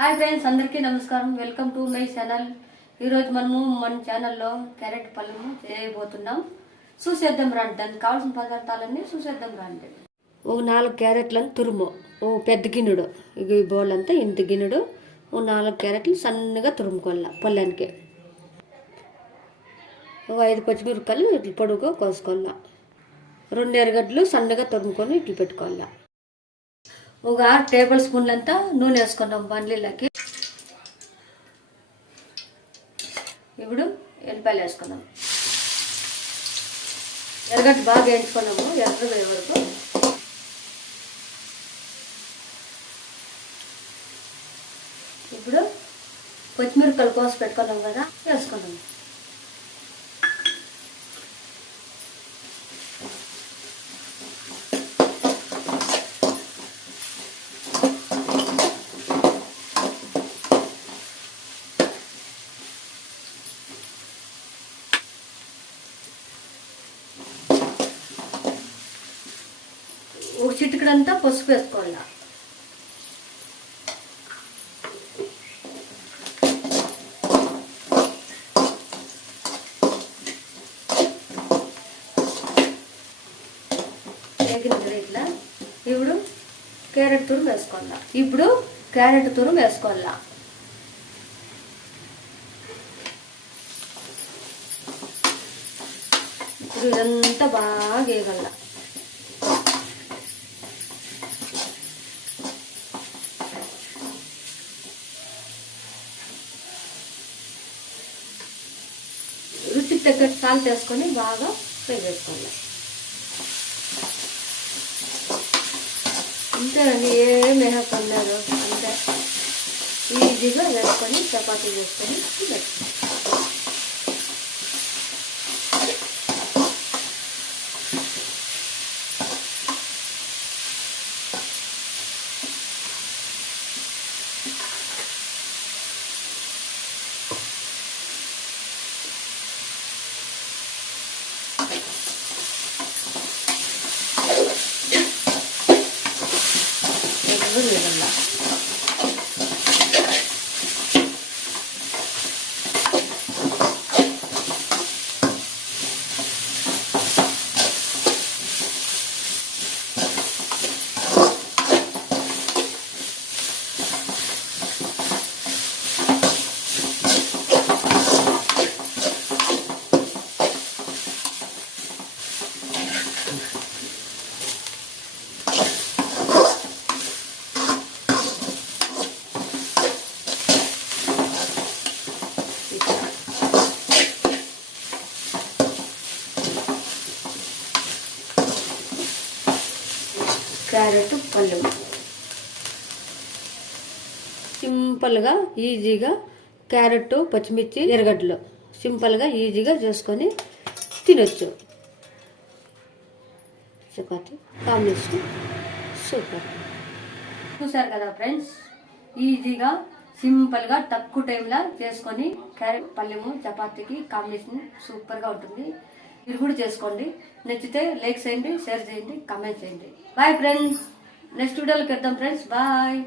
Hi friends, అందరికీ నమస్కారం. Welcome to my channel. ఈరోజు మనము మన ఛానల్లో క్యారెట్ పళ్ళము చేయబోతున్నాం. చూసేద్దాం రండి. దానికి కావాల్సిన పదార్థాలన్నీ చూసేద్దాం రండి. ఓ 4 క్యారెట్లను తురుము, ఓ పెద్ద గిన్నెడు, ఈ బౌల్ అంతా ఇంత గిన్నెడు, ఓ 4 క్యారెట్లు సన్నగా తురుముకోవాల పళ్ళానికి. ఓ 5 పచ్చిమిరపకాయలు ఇట్లా పొడుగుగా కోసుకోవాలా. 2 ఎర్రగడ్డలు సన్నగా తురుముకొని ఇట్లా పెట్టుకోవాలా. ఒక 6 టేబుల్ స్పూన్లంతా నూనె వేసుకున్నాం బండ్లీలకి. ఇప్పుడు ఎల్లిపాయలు వేసుకున్నాం. ఎర్రగడ్డ బాగా వేయించుకున్నాము ఎర్రగా వరకు. ఇప్పుడు పచ్చిమిరపకాయలు కోసి పెట్టుకున్నాం కదా, వేసుకున్నాము. ఒక చిటికడంతా పసుపు వేసుకోవాలి. ఇట్లా ఇప్పుడు క్యారెట్ తురుము వేసుకోవాలా. ఇప్పుడు ఇదంతా బాగా వేయగల. రుచికి తగ్గట్టు సాల్ట్ వేసుకొని బాగా ఫ్రై చేసుకోవాలి. అంతేనండి, ఏం వేయక్కర్లేదు. అంతే ఈజీగా వేసుకొని చపాతీ చేసుకొని పెట్టుకోవాలి. లేదల్లా క్యారెట్ పళ్ళు సింపుల్గా ఈజీగా క్యారెట్ పచ్చిమిర్చి ఎర్రగడ్డలు సింపుల్గా ఈజీగా చేసుకొని తినొచ్చు. Chapati combination super. చూసారు కదా ఫ్రెండ్స్, ఈజీగా సింపుల్గా తక్కువ టైంలో చేసుకొని క్యారెట్ పళ్ళెము చపాతీకి కాంబినేషన్ సూపర్గా ఉంటుంది. మీరు కూడా చేసుకోండి. నచ్చితే లైక్ చేయండి, షేర్ చేయండి, కామెంట్ చేయండి. బాయ్ ఫ్రెండ్స్, నెక్స్ట్ వీడియోలో పెడదాం ఫ్రెండ్స్. బాయ్.